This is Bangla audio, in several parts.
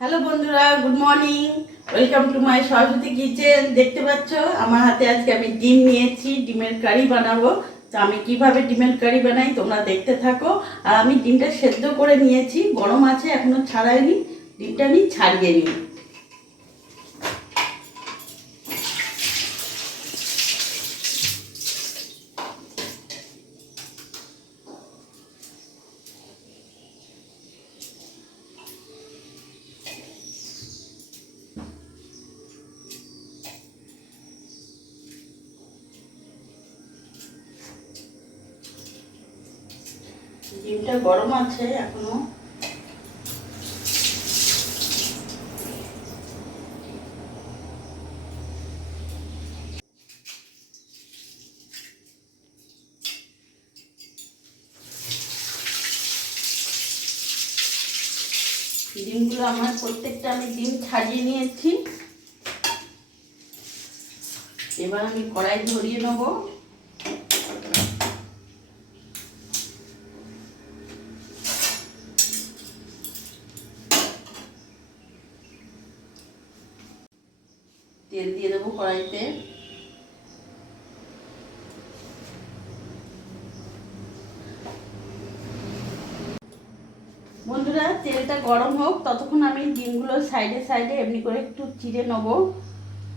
হ্যালো বন্ধুরা, good morning. Welcome to my Saraswati kitchen. দেখতে পাচ্ছ আমার হাতে আজকে আমি ডিম নিয়েছি, ডিমের কারি বানাবো। তো আমি কিভাবে ডিমের কারি বানাই তোমরা দেখতে থাকো। আর আমি ডিমটা সেদ্ধ করে নিয়েছি, গরম আছে এখনো ছাড়াইনি, ডিমটা আমি ছাড়িয়ে নিই। ডিমটা গরম আছে এখনো। ডিমগুলো আমার প্রত্যেকটা আমি ডিম ছাড়িয়ে নিয়েছি। এবার আমি কড়াই ধরিয়ে নেবো। তেল দিয়ে দেবো কড়াইতে। বন্ধুরা, তেলটা গরম হোক, ততক্ষণ আমি ডিমগুলো সাইডে সাইডে এমনি করে একটু চিড়ে নেবো।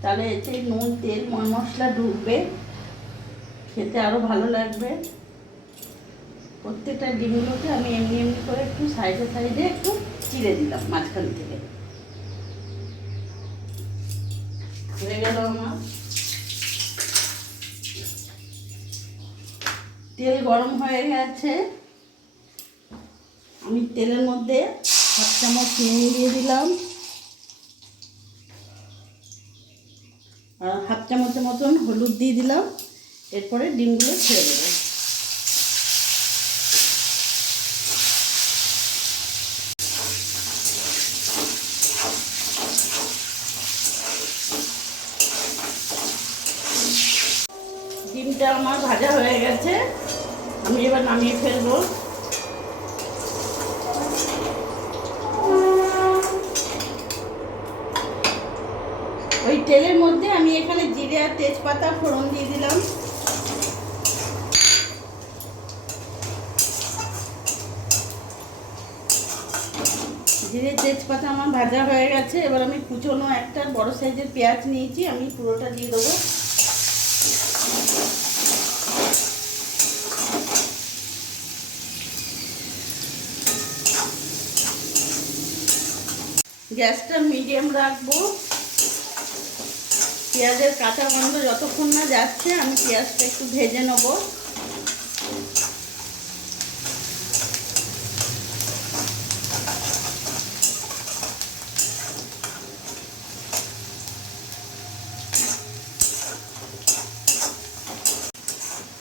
তাহলে এতে নুন তেল মশলা ঢুকবে, খেতে আরও ভালো লাগবে। প্রত্যেকটা ডিমগুলোকে আমি এমনি এমনি করে একটু সাইডে সাইডে একটু চিড়ে দিলাম মাঝখান থেকে। হয়ে গেল আমার। তেল গরম হয়ে গেছে। আমি তেলের মধ্যে 1/2 চামচ নুন দিয়ে দিলাম আর 1/2 চামচের মতন হলুদ দিয়ে দিলাম। এরপরে ডিমগুলো ছেড়ে দেবো। ডিমটা আমার ভাজা হয়ে গেছে, আমি এবার নামিয়ে ফেলবো। ওই তেলের মধ্যে আমি এখানে জিরে আর তেজপাতা ফোড়ন দিয়ে দিলাম। জিরে তেজপাতা আমার ভাজা হয়ে গেছে। এবার আমি কুচনো একটা বড় সাইজের পেঁয়াজ নিয়েছি, আমি পুরোটা দিয়ে দেবো। গ্যাসটা মিডিয়াম রাখবো। পেঁয়াজের কাঁচা গন্ধ যতক্ষণ না যাচ্ছে আমি পেঁয়াজটা একটু ভেজে নেব।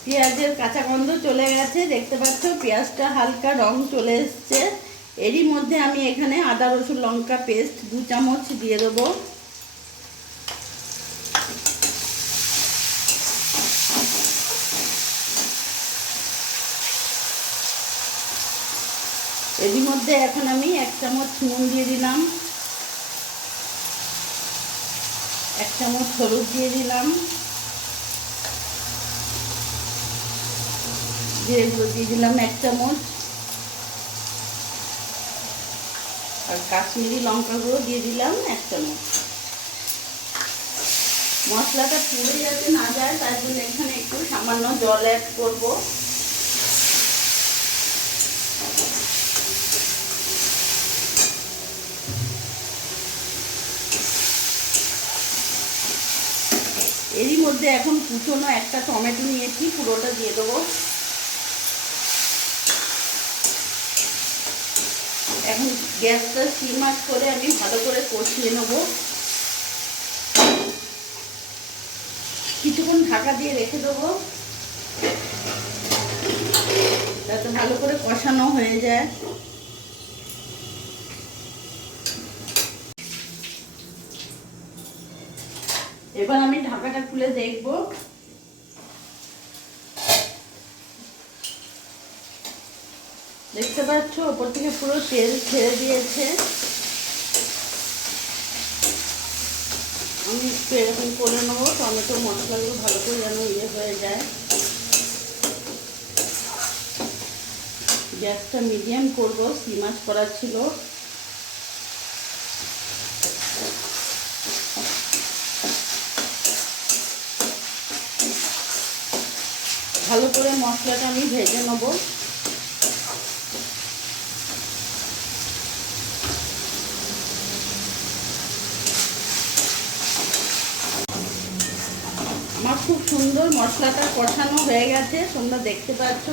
পেঁয়াজের কাঁচা গন্ধ চলে গেছে, দেখতে পাচ্ছ পেঁয়াজটা হালকা রং চলে এসছে। এরই মধ্যে আমি এখানে আদা রসুন লঙ্কা পেস্ট 2 চামচ দিয়ে দেবো। এরই মধ্যে এখন আমি 1 চামচ নুন দিয়ে দিলাম, 1 চামচ হলুদ দিয়ে দিলাম, জিরে গুঁড়ো দিয়ে দিলাম 1 চামচ, আর কাশ্মীরি লঙ্কা গুঁড়ো দিয়ে দিলাম 1 চামচ। মশলাটা পুড়ে যাতে না যায় তার জন্য এখানে একটু সামান্য জল অ্যাড করব। এরই মধ্যে এখন কুচনো একটা টমেটো নিয়েছি, পুরোটা দিয়ে দেবো। এখন গ্যাসটা সিম আঁচ করে আমি ভালো করে কষিয়ে নেব। কিছুক্ষণ ঢাকা দিয়ে রেখে দেবো যাতে ভালো করে কষানো হয়ে যায়। এবার আমি ঢাকাটা খুলে দেখব। দেখতে পাচ্ছ ওপর থেকে পুরো তেল ছেড়ে দিয়েছে। আমি একটু এরকম করে নেবো, টমেটো মশলাগুলো ভালো করে যেন হয়ে যায়। গ্যাসটা মিডিয়াম করব, সিম আঁচ করা ছিল। ভালো করে মশলাটা আমি ভেজে নেব। আমার খুব সুন্দর মশলাটা কষানো হয়ে গেছে, তোমরা দেখতে পাচ্ছ।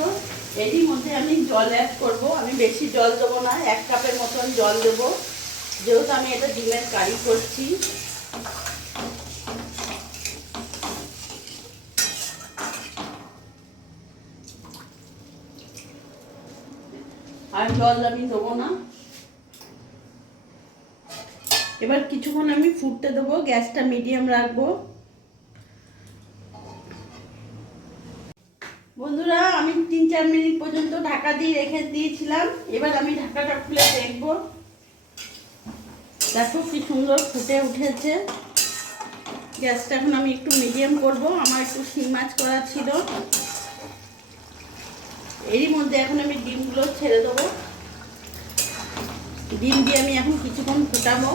এরই মধ্যে আমি জল অ্যাড করব। আমি বেশি জল দেবো না, 1 কাপের মতন জল দেবো, যেহেতু আমি এটা ডিমের কারি করছি। আর জল আমি দেবো না। এবার কিছুক্ষণ আমি ফুটতে দেবো, গ্যাসটা মিডিয়াম রাখবো। বন্ধুরা, আমি 3-4 মিনিট পর্যন্ত ঢাকা দিয়ে রেখে দিয়েছিলাম। এবার আমি ঢাকাটা খুলে দেখব। দেখো কি সুন্দর ফুটে উঠেছে। গ্যাসটা এখন আমি একটু মিডিয়াম করব, আমার একটু সিম আঁচ করা ছিল। এরই মধ্যে এখন আমি ডিমগুলো ছেড়ে দেবো। ডিম দিয়ে আমি এখন কিছুক্ষণ ফুটাবো।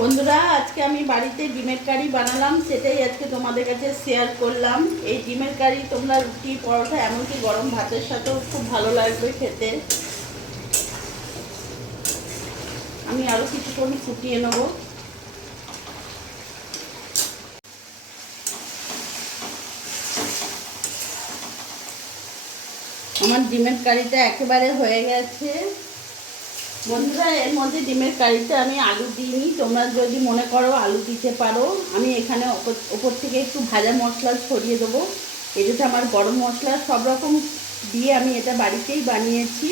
বন্ধুরা, আজকে আমি বাড়িতে ডিমের কারি বানালাম, সেটাই আজকে তোমাদের কাছে শেয়ার করলাম। এই ডিমের কারি তোমরা রুটি, পরোটা, এমনকি গরম ভাতের সাথেও খুব ভালো লাগবে খেতে। আমি আরও কিছুক্ষণ ফুটিয়ে নেব। আমার ডিমের কারিটা একেবারে হয়ে গেছে। বন্ধুরা, এর মধ্যে ডিমের কারিতে আমি আলু দিইনি, তোমরা যদি মনে করো আলু দিতে পারো। আমি এখানে ওপর থেকে একটু ভাজা মশলা ছড়িয়ে দেবো। এটাতে আমার গরম মশলা সব রকম দিয়ে আমি এটা বাড়িতেই বানিয়েছি।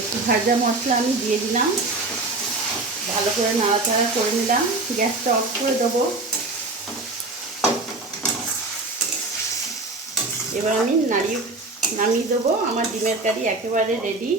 একটু ভাজা মশলা আমি দিয়ে দিলাম, ভালো করে নাড়াচাড়া করে নিলাম। গ্যাসটা অফ করে দেবো। এবার আমি নামিয়ে দেবো। আমার ডিমের কারি একেবারে রেডি।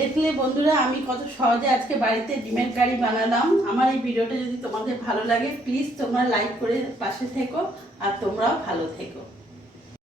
দেখলে বন্ধুরা, আমি কত সহজে আজকে বাড়িতে ডিমের কারি বানালাম। আমার এই ভিডিওটা যদি তোমাদের ভালো লাগে, প্লিজ তোমরা লাইক করে পাশে থেকো, আর তোমরাও ভালো থেকো।